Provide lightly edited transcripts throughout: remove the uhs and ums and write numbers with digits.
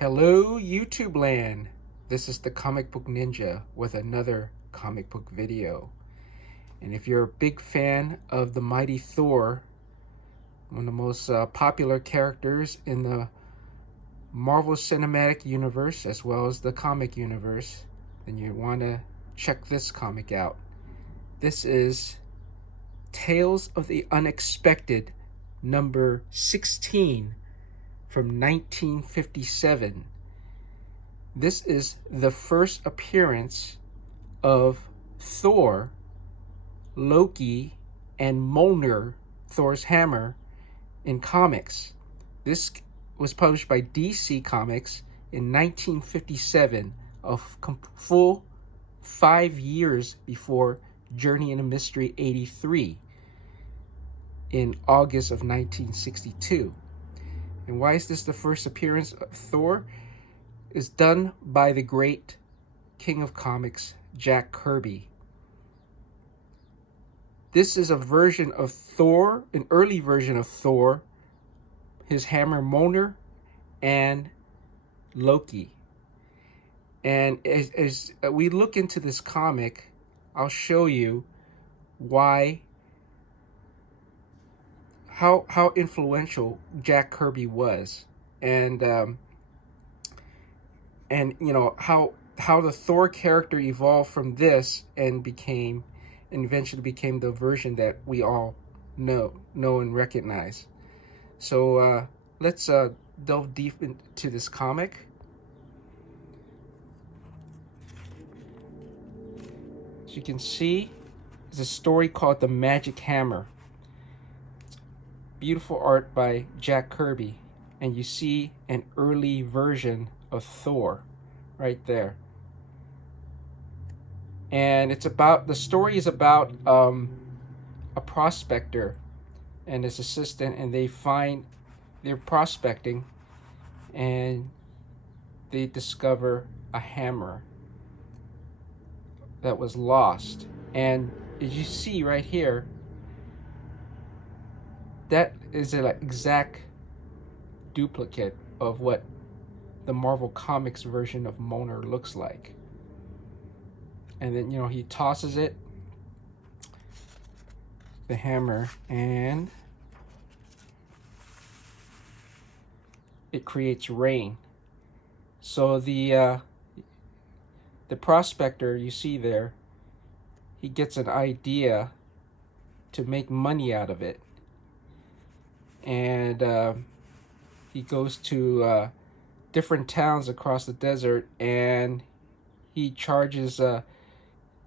Hello, YouTube land. This is the Comic Book Ninja with another comic book video. And if you're a big fan of the mighty Thor, one of the most popular characters in the Marvel Cinematic Universe as well as the comic universe, then you want to check this comic out. This is Tales of the Unexpected, number 16 from 1957. This is the first appearance of Thor, Loki, and Mjolnir, Thor's hammer, in comics. This was published by DC Comics in 1957, a full 5 years before Journey into Mystery 83 in August of 1962. And why is this the first appearance of Thor? It's done by the great king of comics, Jack Kirby. This is a version of Thor, an early version of Thor, his hammer Mjolnir, and Loki. And as we look into this comic, I'll show you how influential Jack Kirby was, and you know how the Thor character evolved from this and eventually became the version that we all know and recognize. So let's delve deep into this comic. As you can see, it's a story called The Magic Hammer. Beautiful art by Jack Kirby, and you see an early version of Thor right there. And the story is about a prospector and his assistant, and they're prospecting, and they discover a hammer that was lost. And as you see right here, that is an exact duplicate of what the Marvel Comics version of Mjolnir looks like. And then, he tosses the hammer, and it creates rain. So the prospector you see there, he gets an idea to make money out of it. And he goes to different towns across the desert, and he claims that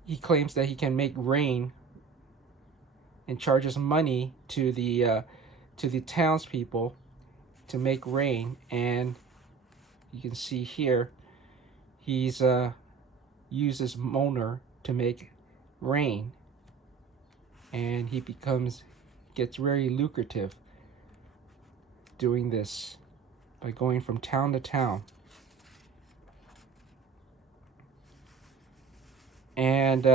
he can make rain, and charges money to the townspeople to make rain. And you can see here he's uses Mjolnir to make rain, and he gets very lucrative doing this by going from town to town. And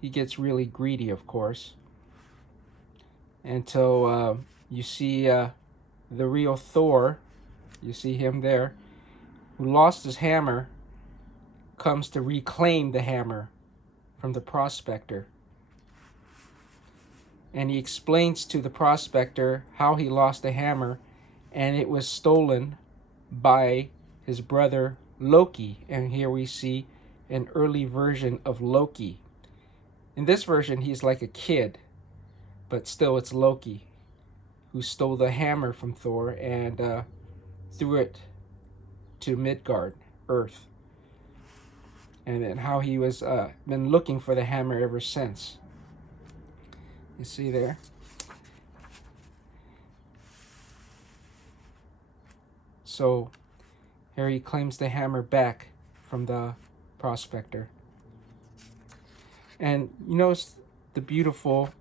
he gets really greedy, of course, until you see the real Thor. You see him there, who lost his hammer, comes to reclaim the hammer from the prospector. And he explains to the prospector how he lost the hammer, and it was stolen by his brother Loki. And here we see an early version of Loki. In this version, he's like a kid, but still it's Loki who stole the hammer from Thor and threw it to Midgard, Earth. And then how he was been looking for the hammer ever since. You see there? So here he claims the hammer back from the prospector. And you notice the beautiful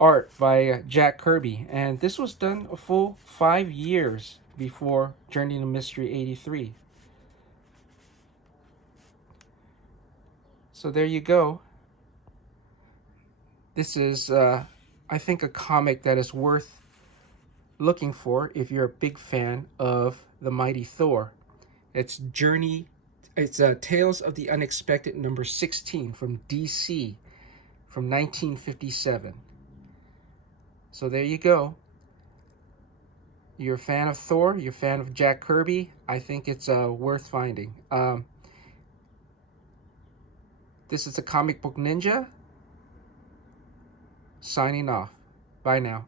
art by Jack Kirby. And this was done a full 5 years before Journey into Mystery 83. So there you go. This is I think, a comic that is worth looking for if you're a big fan of the mighty Thor. It's Tales of the Unexpected number 16 from DC from 1957. So there you go. You're a fan of Thor, you're a fan of Jack Kirby, I think it's worth finding. This is the Comic Book Ninja, signing off. Bye now.